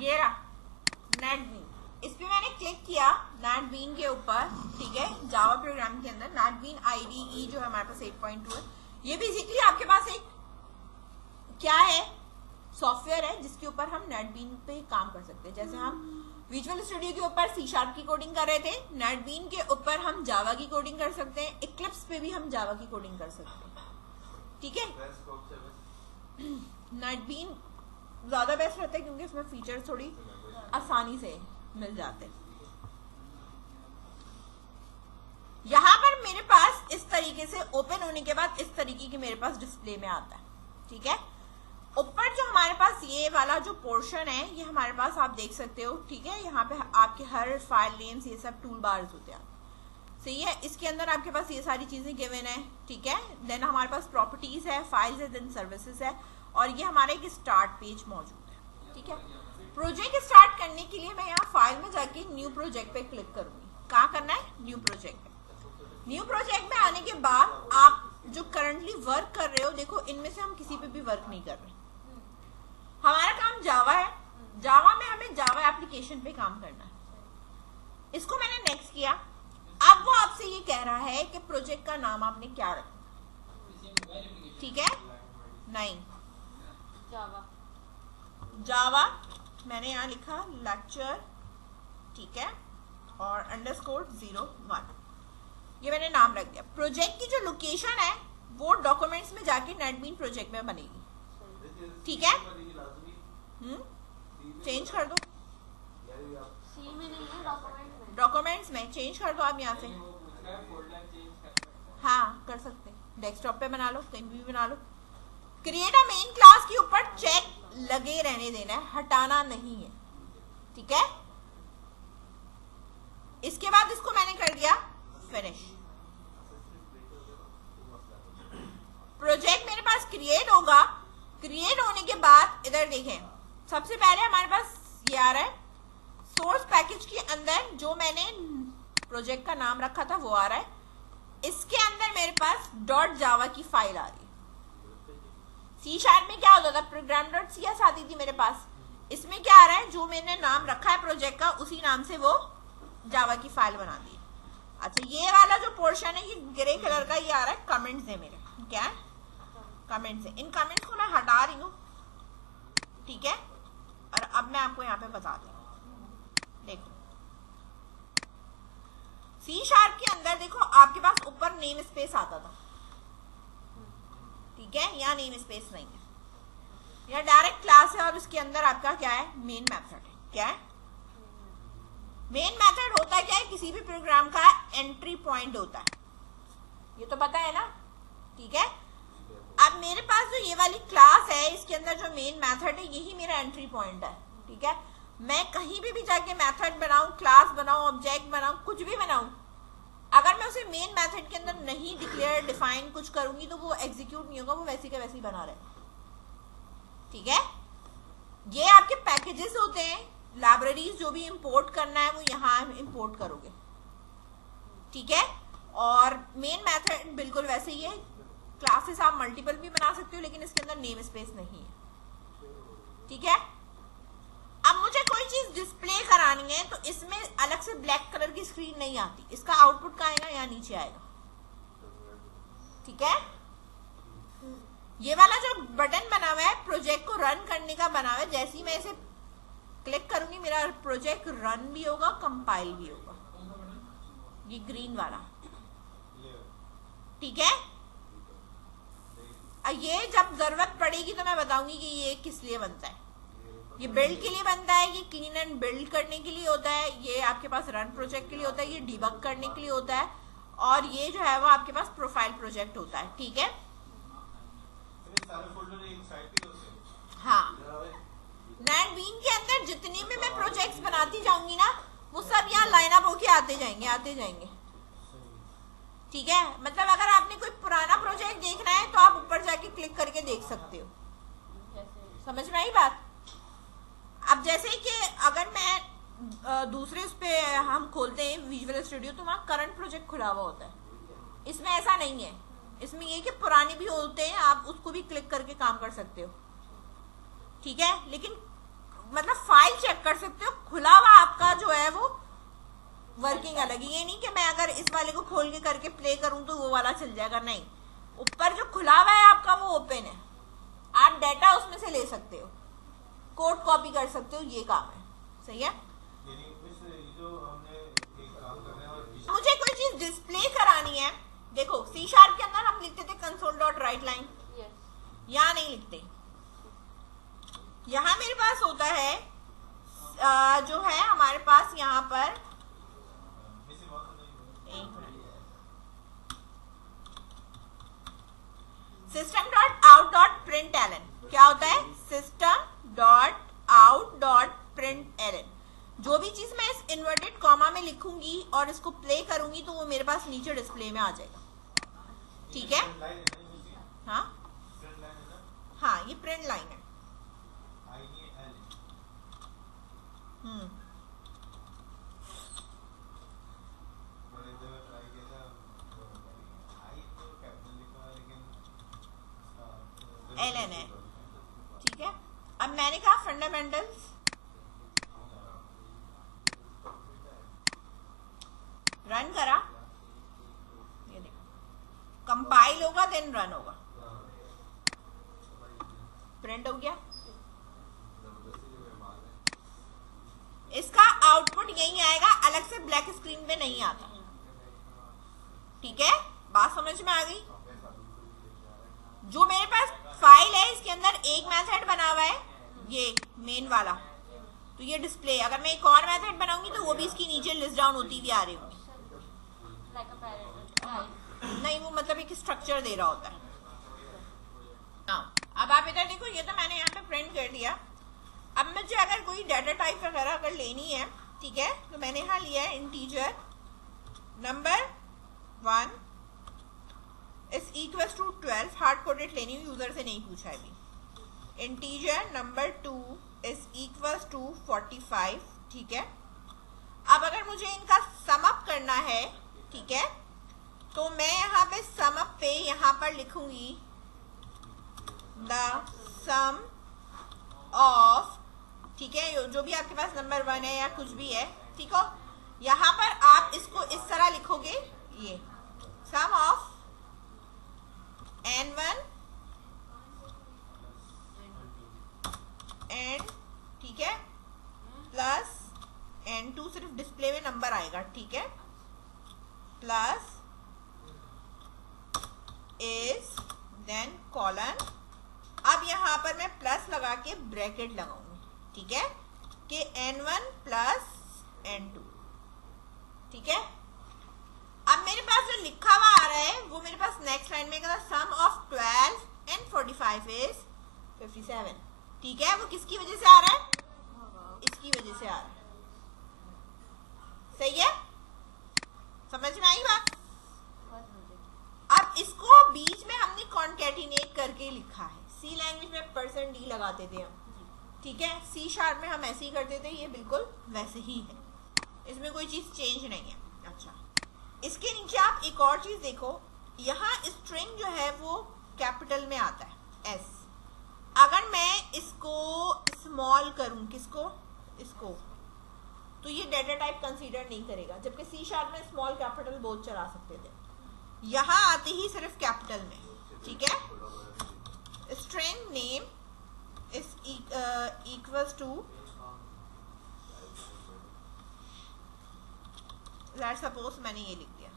ये रहा नेटबीन, इस पे मैंने क्लिक किया नेटबीन के ऊपर, ठीक है, जावा प्रोग्राम के अंदर नेटबीन IDE जो है हमारे पास 8.2 है। ये बेसिकली आपके पास एक क्या है, सॉफ्टवेयर है जिसके ऊपर हम नेटबीन पे काम कर सकते हैं। जैसे हम विजुअल स्टूडियो के ऊपर C# की कोडिंग कर रहे थे, नेटबीन के ऊपर हम जावा की कोडिंग कर सकते हैं, इक्लिप्स पे भी हम जावा की कोडिंग कर सकते हैं, ठीक है। नेटबीन ज्यादा बेस्ट रहता है क्योंकि इसमें फीचर थोड़ी आसानी से मिल जाते हैं। यहां पर मेरे पास इस तरीके से ओपन होने के बाद इस तरीके की मेरे पास डिस्प्ले में आता है, ठीक है। ऊपर जो हमारे पास ये वाला जो पोर्शन है ये हमारे पास आप देख सकते हो, ठीक है। यहाँ पे आपके हर फाइल नेम्स ये सब टूल बार्स होते हैं, सही है। इसके अंदर आपके पास ये सारी चीजें गिवन है, ठीक है। देन हमारे पास प्रॉपर्टीज है, फाइल्स है, देन सर्विसेज है, और ये हमारे एक स्टार्ट पेज मौजूद है, ठीक है। प्रोजेक्ट स्टार्ट करने के लिए मैं यहाँ फाइल में जाके न्यू प्रोजेक्ट पे क्लिक करूंगी। कहाँ करना है? न्यू प्रोजेक्ट पे। न्यू प्रोजेक्ट में आने के बाद आप जो करंटली वर्क कर रहे हो, देखो इनमें से हम किसी पे भी वर्क नहीं कर रहे। हमारा काम जावा है, जावा में हमें जावा एप्लीकेशन पे काम करना है। इसको मैंने नेक्स्ट किया। अब वो आपसे ये कह रहा है कि प्रोजेक्ट का नाम आपने क्या रखा, ठीक है। नहीं, जावा मैंने यहाँ लिखा लेक्चर, ठीक है, और _01 ये मैंने नाम रख दिया। प्रोजेक्ट की जो लोकेशन है वो डॉक्यूमेंट्स में जाके नेटबीन प्रोजेक्ट में बनेगी, ठीक है। चेंज कर दो, सी में नहीं है, डॉक्यूमेंट्स में चेंज कर दो आप यहाँ से। हाँ कर सकते, डेस्कटॉप पे बना लो, कहीं भी बना लो। क्रिएट अ मेन क्लास के ऊपर चेक लगे रहने देना है, हटाना नहीं है, ठीक है। इसके बाद इसको मैंने कर दिया फिनिश। प्रोजेक्ट मेरे पास क्रिएट होगा। क्रिएट होने के बाद इधर देखें, सबसे पहले हमारे पास ये आ रहा है सोर्स पैकेज के अंदर जो मैंने प्रोजेक्ट का नाम रखा था वो आ रहा है। इसके अंदर मेरे पास .java की फाइल आ रही है। C# में क्या होता था, program.cs आती थी मेरे पास। इसमें क्या आ रहा है, जो मैंने नाम रखा है प्रोजेक्ट का उसी नाम से वो जावा की फाइल बना दी। अच्छा, ये वाला जो पोर्शन है ये ग्रे कलर का, ये आ रहा है कमेंट्स है मेरे, क्या है, कमेंट्स है। इन कमेंट्स को मैं हटा रही हूँ, ठीक है। और अब मैं आपको यहाँ पे बताती हूँ, देखो C# के अंदर देखो आपके पास ऊपर नेम स्पेस आता था, ठीक है। यहाँ नेम स्पेस नहीं है, यहाँ डायरेक्ट क्लास है और उसके अंदर आपका क्या है, मेन मेथड है। क्या है मेन मेथड? होता है क्या है, किसी भी प्रोग्राम का एंट्री पॉइंट होता है, ये तो पता है ना, ठीक है। अब मेरे पास जो ये वाली क्लास है इसके अंदर जो मेन मेथड है यही मेरा एंट्री पॉइंट है, ठीक है। मैं कहीं भी जाके मेथड बनाऊं, क्लास बनाऊं, ऑब्जेक्ट बनाऊं, कुछ भी बनाऊं, अगर मैं उसे मेन मेथड के अंदर नहीं डिक्लेयर डिफाइन कुछ करूंगी तो वो एग्जीक्यूट नहीं होगा, वो वैसे का वैसे ही बना रहेगा, ठीक है। ये आपके पैकेजेस होते हैं, लाइब्रेरीज जो भी इंपोर्ट करना है वो यहाँ इंपोर्ट करोगे, ठीक है। और मेन मेथड बिल्कुल वैसे ही है। क्लासेस आप मल्टीपल भी बना सकते हो लेकिन इसके अंदर नेम स्पेस नहीं है, ठीक है। अब मुझे कोई चीज डिस्प्ले करानी है तो इसमें अलग से ब्लैक कलर की स्क्रीन नहीं आती, इसका आउटपुट कहाँ आएगा, यहाँ नीचे आएगा, ठीक है। ये वाला जो बटन बना हुआ है प्रोजेक्ट को रन करने का बना हुआ है, जैसे ही मैं इसे क्लिक करूंगी मेरा प्रोजेक्ट रन भी होगा, कंपाइल भी होगा, ये ग्रीन वाला, ठीक है। ये जब जरूरत पड़ेगी तो मैं बताऊंगी कि ये किस लिए बनता है। ये बिल्ड के लिए बनता है, ये क्लीन एंड बिल्ड करने के लिए होता है, ये आपके पास रन प्रोजेक्ट के लिए होता है, ये डिबग करने के लिए होता है, और ये जो है वो आपके पास प्रोफाइल प्रोजेक्ट होता है, ठीक है। हाँ, नेटबीन के अंदर जितने भी मैं प्रोजेक्ट्स बनाती जाऊंगी ना वो सब यहाँ लाइन अप होके आते जाएंगे, ठीक है। मतलब अगर आपने कोई पुराना प्रोजेक्ट देखना है तो आप ऊपर जाके क्लिक करके देख सकते हो, समझ में आई बात। अब जैसे कि अगर मैं दूसरे उस पे हम खोलते हैं विजुअल स्टूडियो तो वहाँ करंट प्रोजेक्ट खुला हुआ होता है, इसमें ऐसा नहीं है। इसमें ये कि पुराने भी होते हैं, आप उसको भी क्लिक करके काम कर सकते हो, ठीक है। लेकिन मतलब फाइल चेक वर्किंग अलग, ये नहीं कि मैं अगर इस वाले को खोल के करके प्ले करूं तो वो वाला चल जाएगा, नहीं, ऊपर जो खुला हुआ है आपका वो ओपन है, आप डाटा उसमें से ले सकते हो, कोड कॉपी कर सकते हो, ये काम है। सही है। मुझे कोई चीज डिस्प्ले करानी है, देखो सी शार्प के अंदर हम लिखते थे कंसोल डॉट राइट लाइन, यहाँ नहीं लिखते, यहाँ मेरे पास होता है जो है हमारे पास यहाँ पर system dot out dot print L N. क्या होता है? System dot out dot print L N. जो भी चीज मैं इस इन्वर्टेड कॉमा में लिखूंगी और इसको प्ले करूंगी तो वो मेरे पास नीचे डिस्प्ले में आ जाएगा। ठीक है। हाँ हाँ, ये प्रिंट लाइन है। एलन है। ठीक है। अब मैंने कहा फंडामेंटल्स, रन करा, ये देखो कंपाइल होगा देन रन होगा, प्रिंट हो गया। इसका आउटपुट यही आएगा, अलग से ब्लैक स्क्रीन पे नहीं आता। ठीक है, बात समझ में आ गई। जो मेरे पास फाइल है इसके अंदर एक मेथड बना हुआ है, ये मेन वाला, तो ये डिस्प्ले, अगर मैं एक और मेथड बनाऊंगी तो वो भी इसकी नीचे लिस्ट डाउन होती हुई आ रही होगी। नहीं, वो मतलब एक स्ट्रक्चर दे रहा होता है। हाँ, अब आप इधर देखो, ये तो मैंने यहाँ पे प्रिंट कर दिया। अब मुझे अगर कोई डाटा टाइप वगैरह अगर लेनी है, ठीक है, तो मैंने यहाँ लिया है integer number 1 is equal to 12, hard coded लेनी हुई, यूजर से नहीं पूछा है अभी। Integer number 2 is equal to 45। ठीक है। अब अगर मुझे इनका सम अप करना है, ठीक है, तो मैं यहाँ पे सम अप पे यहाँ पर लिखूंगी द सम ऑफ, ठीक है, जो भी आपके पास नंबर 1 है या कुछ भी है, ठीक हो, यहाँ पर आप इसको इस तरह लिखोगे, ये सम ऑफ n1 n, ठीक है, प्लस n2, सिर्फ डिस्प्ले में नंबर आएगा, ठीक है, प्लस इज देन कॉलन। अब यहाँ पर मैं प्लस लगा के ब्रैकेट लगाऊंगी, ठीक है, कि n1 प्लस n2। ठीक है। अब मेरे पास जो लिखा हुआ आ रहा है वो मेरे पास नेक्स्ट लाइन में सम ऑफ 12 एंड 45 इज 57। ठीक है, वो किसकी वजह से आ रहा है? इसकी वजह से आ रहा है। सही है, समझ में आई बात? अब इसको बीच में हमने कॉन्कैटिनेट करके लिखा है। सी लैंग्वेज में %d लगाते थे हम, ठीक है, सी शार्प में हम ऐसे ही करते थे, ये बिल्कुल वैसे ही है, इसमें कोई चीज चेंज नहीं है। अच्छा, इसके नीचे आप एक और चीज देखो, यहाँ स्ट्रिंग जो है वो कैपिटल में आता है S। अगर मैं इसको स्मॉल करूं, किसको? इसको, तो ये डेटा टाइप कंसीडर नहीं करेगा, जबकि सी शार्प में स्मॉल कैपिटल बोथ चला सकते थे, यहाँ आते ही सिर्फ कैपिटल में। ठीक है। String name is equals to, let's suppose मैंने ये लिख दिया,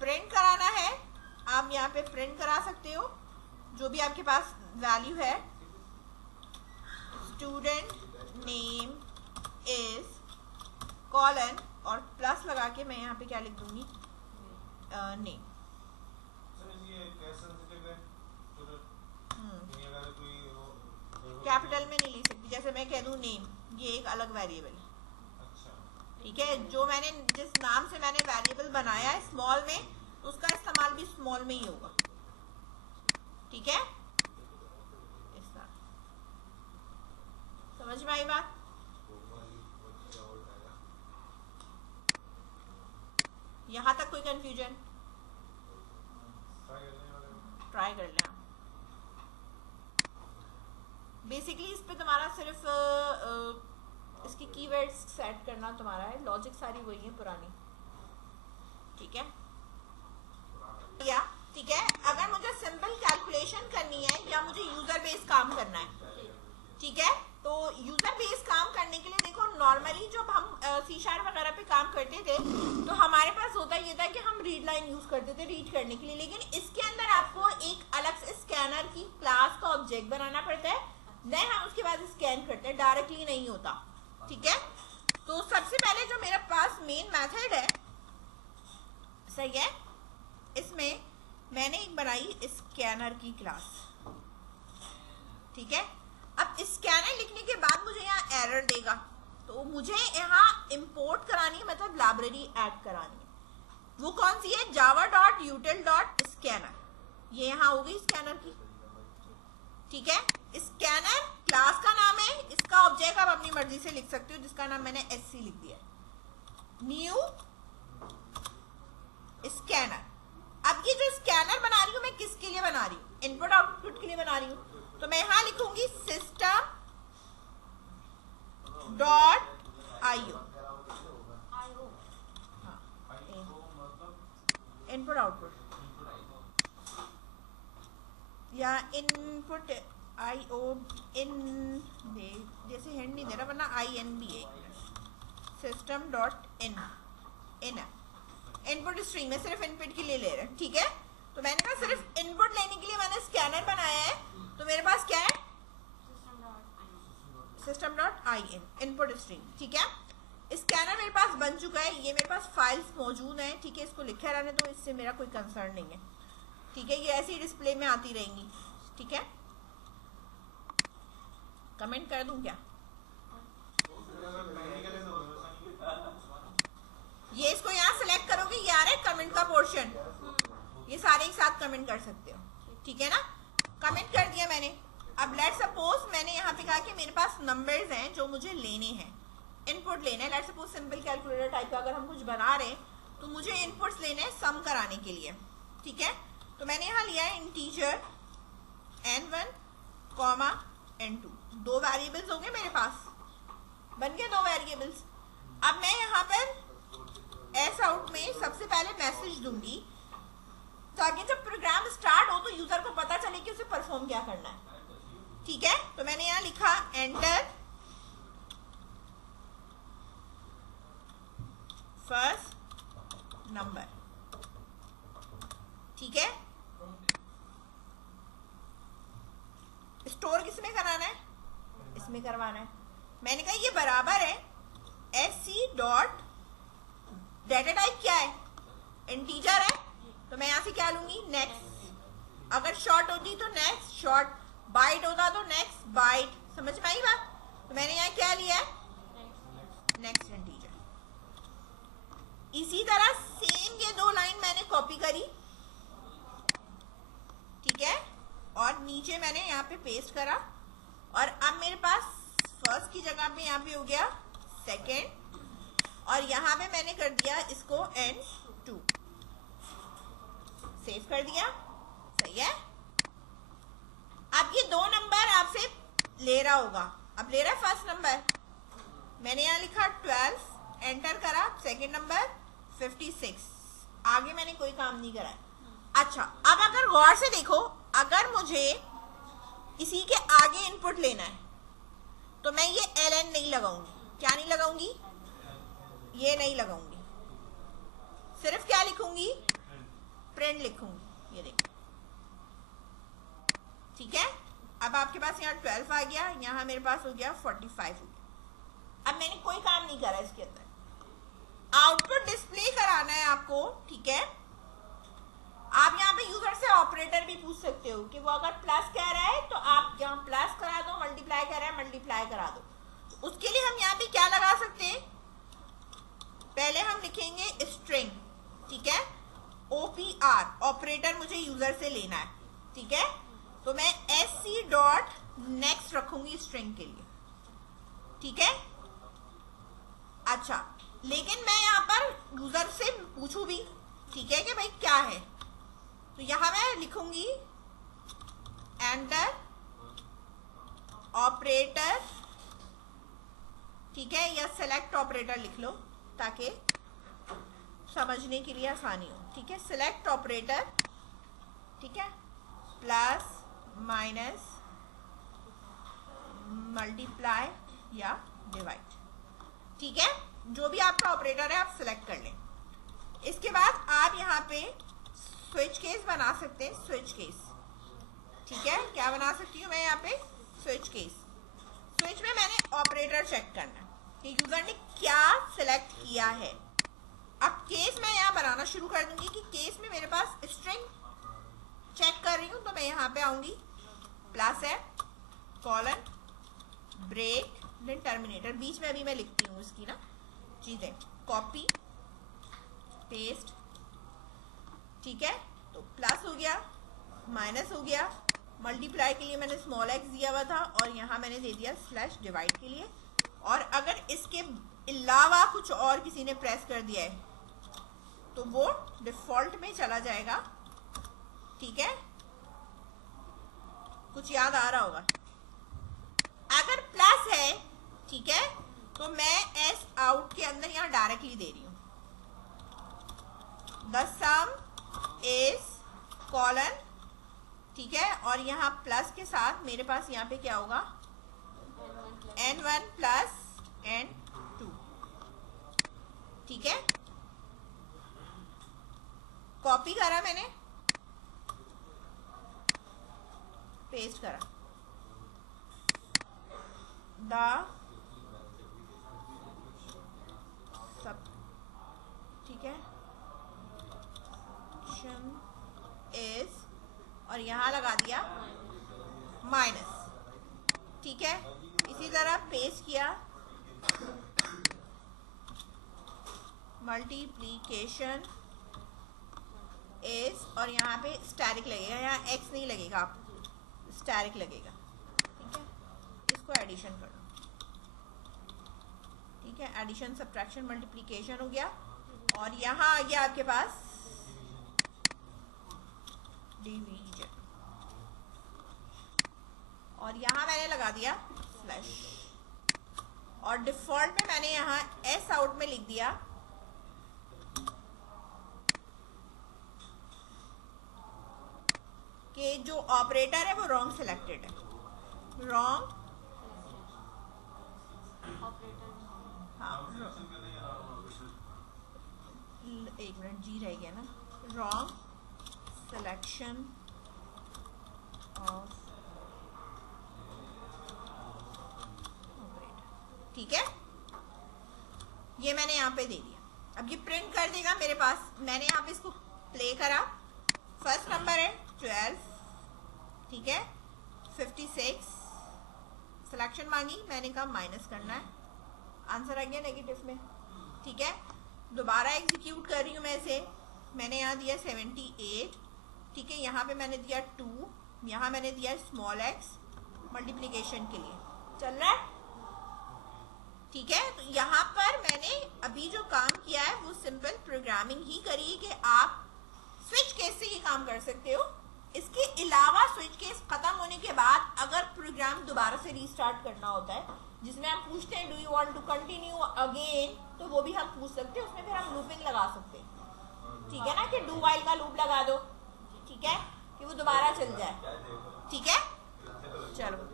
प्रिंट कराना है, आप यहाँ पे प्रिंट करा सकते हो जो भी आपके पास वैल्यू है। स्टूडेंट नेम इज कॉलन और प्लस लगा के मैं यहाँ पे क्या लिख दूंगी? नेम। कैपिटल में नहीं लिख सकती, जैसे मैं कह दूं नेम, ये एक अलग वेरिएबल है। ठीक है, जो मैंने जिस नाम से मैंने वेरिएबल बनाया है स्मॉल में, उसका इस्तेमाल भी स्मॉल में ही होगा। ठीक है, इस तरह समझ में आई बात? यहां तक कोई कंफ्यूजन? ट्राई कर लें। बेसिकली इस पे तुम्हारा सिर्फ इसकी कीवर्ड्स सेट करना करना तुम्हारा है, लॉजिक सारी वही है पुरानी, ठीक है या ठीक है। अगर मुझे सिंपल कैलकुलेशन करनी है या मुझे यूजर बेस्ड काम करना है, ठीक है, तो यूजर बेस्ड काम करने के लिए देखो नॉर्मली जब हम C# वगैरह पे काम करते थे तो हमारे पास होता ये था कि हम रीड लाइन यूज करते थे रीड करने के लिए, लेकिन इसके अंदर आपको एक अलग से स्कैनर की क्लास का ऑब्जेक्ट बनाना पड़ता है, देन हम उसके बाद स्कैन करते हैं, डायरेक्टली नहीं होता, ठीक है। तो सबसे पहले जो मेरे पास मेन मेथड है, सही है, इसमें मैंने एक बनाई स्कैनर की क्लास, ठीक है। अब स्कैनर लिखने के बाद मुझे यहाँ एरर देगा, तो मुझे यहाँ इंपोर्ट करानी है, मतलब लाइब्रेरी ऐड करानी है। वो कौन सी है? java.util.scanner, ये यहाँ हो गई स्कैनर की, ठीक है। स्कैनर क्लास का नाम है, इसका ऑब्जेक्ट आप अपनी मर्जी से लिख सकते हो, जिसका नाम मैंने SC लिख दिया, न्यू स्कैनर। अब ये जो स्कैनर बना रही हूँ मैं किसके लिए बना रही हूँ? इनपुट आउटपुट के लिए बना रही हूँ, तो मैं यहां लिखूंगी system.io, इनपुट आउटपुट या इनपुट IO इन, जैसे हिंट नहीं दे रहा वरना INB है, system.in इनपुट स्ट्रीम में सिर्फ इनपुट के लिए ले रहे हैं, ठीक है। तो मैंने कहा सिर्फ इनपुट लेने के लिए मैंने स्कैनर बनाया है, तो मेरे पास क्या है? system.in इनपुट स्ट्रीम, ठीक है। स्कैनर मेरे पास बन चुका है, ये मेरे पास फाइल्स मौजूद हैं, ठीक है, इसको लिखे रहने तो इससे मेरा कोई कंसर्न नहीं है, ठीक है, ये ऐसी डिस्प्ले में आती रहेंगी, ठीक है। कमेंट कर दूं क्या? ये इसको यहाँ सेलेक्ट करोगे, ये आ रहा है कमेंट का पोर्शन, ये सारे एक साथ कमेंट कर सकते हो, ठीक है ना। कमेंट कर दिया मैंने। अब लेट सपोज मैंने यहाँ पे कहा कि मेरे पास नंबर्स हैं जो मुझे लेने हैं, इनपुट लेना है। Let suppose simple calculator type का अगर हम कुछ बना रहे हैं तो मुझे इनपुट्स लेने हैं सम कराने के लिए, ठीक है। तो मैंने यहाँ लिया है इंटीजर n1, n2, दो वेरिएबल्स हो गए मेरे पास, बन गए दो वेरिएबल्स। अब मैं यहाँ पर एस आउट में सबसे पहले मैसेज दूंगी ताकि जब प्रोग्राम स्टार्ट हो तो यूजर को पता चले कि उसे परफॉर्म क्या करना है, ठीक है। तो मैंने यहाँ लिखा एंटर फर्स्ट नंबर, ठीक है। स्टोर किसमें कराना है? इसमें करवाना है। मैंने कहा ये बराबर है SC डॉट डेटा टाइप क्या है? इंटीजर है, तो मैं यहां से क्या लूंगी? नेक्स्ट। अगर शॉर्ट होती तो नेक्स्ट शॉर्ट, बाइट होता तो नेक्स्ट बाइट, समझ में आई बात? तो मैंने यहाँ क्या लिया है? Next integer. इसी तरह सेम ये दो लाइन मैंने कॉपी करी, ठीक है, और नीचे मैंने यहाँ पे पेस्ट करा, और अब मेरे पास फर्स्ट की जगह पे यहाँ पे हो गया सेकेंड, और यहाँ पे मैंने कर दिया इसको N2, सेव कर दिया, सही है। अब ये दो नंबर आपसे ले रहा होगा, अब ले रहा है फर्स्ट नंबर, मैंने यहाँ लिखा 12, एंटर करा, सेकेंड नंबर 56, आगे मैंने कोई काम नहीं करा है। अच्छा, अब अगर गौर से देखो, अगर मुझे इसी के आगे इनपुट लेना है तो मैं ये ln नहीं लगाऊंगी, क्या नहीं लगाऊंगी? ये नहीं लगाऊंगी, सिर्फ क्या लिखूंगी? प्रिंट लिखूंगी, ये देखो, ठीक है। अब आपके पास यहाँ 12 आ गया, यहाँ मेरे पास हो गया 45 हो गया। अब मैंने कोई काम नहीं करा इसके अंदर, आउटपुट डिस्प्ले कराना है आपको, ठीक है। आप यहाँ पे यूजर से ऑपरेटर भी पूछ सकते हो कि वो अगर प्लस कह रहा है तो आप यहाँ प्लस करा दो, मल्टीप्लाई कह रहा है मल्टीप्लाई करा दो। तो उसके लिए हम यहाँ पे क्या लगा सकते हैं? पहले हम लिखेंगे स्ट्रिंग, ठीक है, OPR, ऑपरेटर मुझे यूजर से लेना है, ठीक है। तो मैं SC डॉट नेक्स्ट रखूंगी स्ट्रिंग के लिए, ठीक है। अच्छा, लेकिन मैं यहाँ पर यूजर से पूछूं भी, ठीक है, कि भाई क्या है, तो यहां मैं लिखूंगी एंटर ऑपरेटर ठीक है, या सेलेक्ट ऑपरेटर लिख लो ताकि समझने के लिए आसानी हो। ठीक है, सेलेक्ट ऑपरेटर, ठीक है, प्लस माइनस मल्टीप्लाई या डिवाइड। ठीक है, जो भी आपका ऑपरेटर है आप सिलेक्ट कर लें। इसके बाद आप यहाँ पे स्विच केस बना सकते हैं, स्विच केस। ठीक है, क्या बना सकती हूँ मैं यहाँ पे, स्विच केस। स्विच में मैंने ऑपरेटर चेक करना है कि यूजर ने क्या सिलेक्ट किया है। अब केस मैं यहाँ बनाना शुरू कर दूंगी कि केस में मेरे पास स्ट्रिंग चेक कर रही हूँ, तो मैं यहाँ पे आऊंगी, प्लस है, कॉलन, ब्रेक, देन टर्मिनेटर। बीच में अभी मैं लिखती हूँ इसकी ना चीजें, कॉपी पेस्ट। ठीक है, तो प्लस हो गया, माइनस हो गया, मल्टीप्लाई के लिए मैंने स्मॉल एक्स दिया हुआ था और यहाँ मैंने दे दिया स्लैश डिवाइड के लिए। और अगर इसके अलावा कुछ और किसी ने प्रेस कर दिया है तो वो डिफॉल्ट में चला जाएगा। ठीक है, कुछ याद आ रहा होगा। अगर प्लस है, ठीक है, तो मैं एस आउट के अंदर यहाँ डायरेक्टली दे रही हूँ, द सम इज कॉलन। ठीक है, और यहाँ प्लस के साथ मेरे पास यहाँ पे क्या होगा, n1 प्लस n2। ठीक है, कॉपी करा मैंने, पेस्ट करा, द सब, ठीक है, इज, और यहां लगा दिया माइनस। ठीक है, इसी तरह पेस्ट किया, मल्टीप्लीकेशन इज, और यहाँ पे स्टैरिक लगेगा, यहाँ एक्स नहीं लगेगा, आप स्टैरिक लगेगा। ठीक है, इसको एडिशन कर लो। ठीक है, एडिशन, सब्ट्रैक्शन, मल्टीप्लीकेशन हो गया, और यहाँ आ गया आपके पास डिवीजन, और यहाँ मैंने लगा दिया स्लैश, और डिफॉल्ट में मैंने यहाँ एस आउट में लिख दिया कि जो ऑपरेटर है वो रॉन्ग सिलेक्टेड है, रॉन्ग, हाँ, एक मिनट, जी रह गया ना, रॉन्ग सिलेक्शन ऑफ ऑपरेटर। ठीक है, ये मैंने यहाँ पे दे दिया। अब ये प्रिंट कर देगा मेरे पास। मैंने यहाँ पे इसको प्ले करा, फर्स्ट नंबर है 12, ठीक है, 56, सिलेक्शन मांगी, मैंने कहा माइनस करना है, आंसर आ गया नेगेटिव में। ठीक है, दोबारा एग्जीक्यूट कर रही हूँ मैं इसे, मैंने यहाँ दिया 78। ठीक है, यहाँ पे मैंने दिया 2, यहाँ मैंने दिया स्मॉल एक्स मल्टीप्लिकेशन के लिए, चल रहा है। ठीक है, तो यहाँ पर मैंने अभी जो काम किया है वो सिंपल प्रोग्रामिंग ही करी है कि आप स्विच केस से ये काम कर सकते हो। इसके अलावा स्विच केस खत्म होने के बाद अगर प्रोग्राम दोबारा से रीस्टार्ट करना होता है, जिसमें हम पूछते हैं do you want to continue again, तो वो भी हम पूछ सकते हैं, उसमें फिर हम लूपिंग लगा सकते हैं। ठीक है ना, कि डू वाइल का लूप लगा दो, ठीक है, कि वो दोबारा चल जाए। ठीक है, चलो।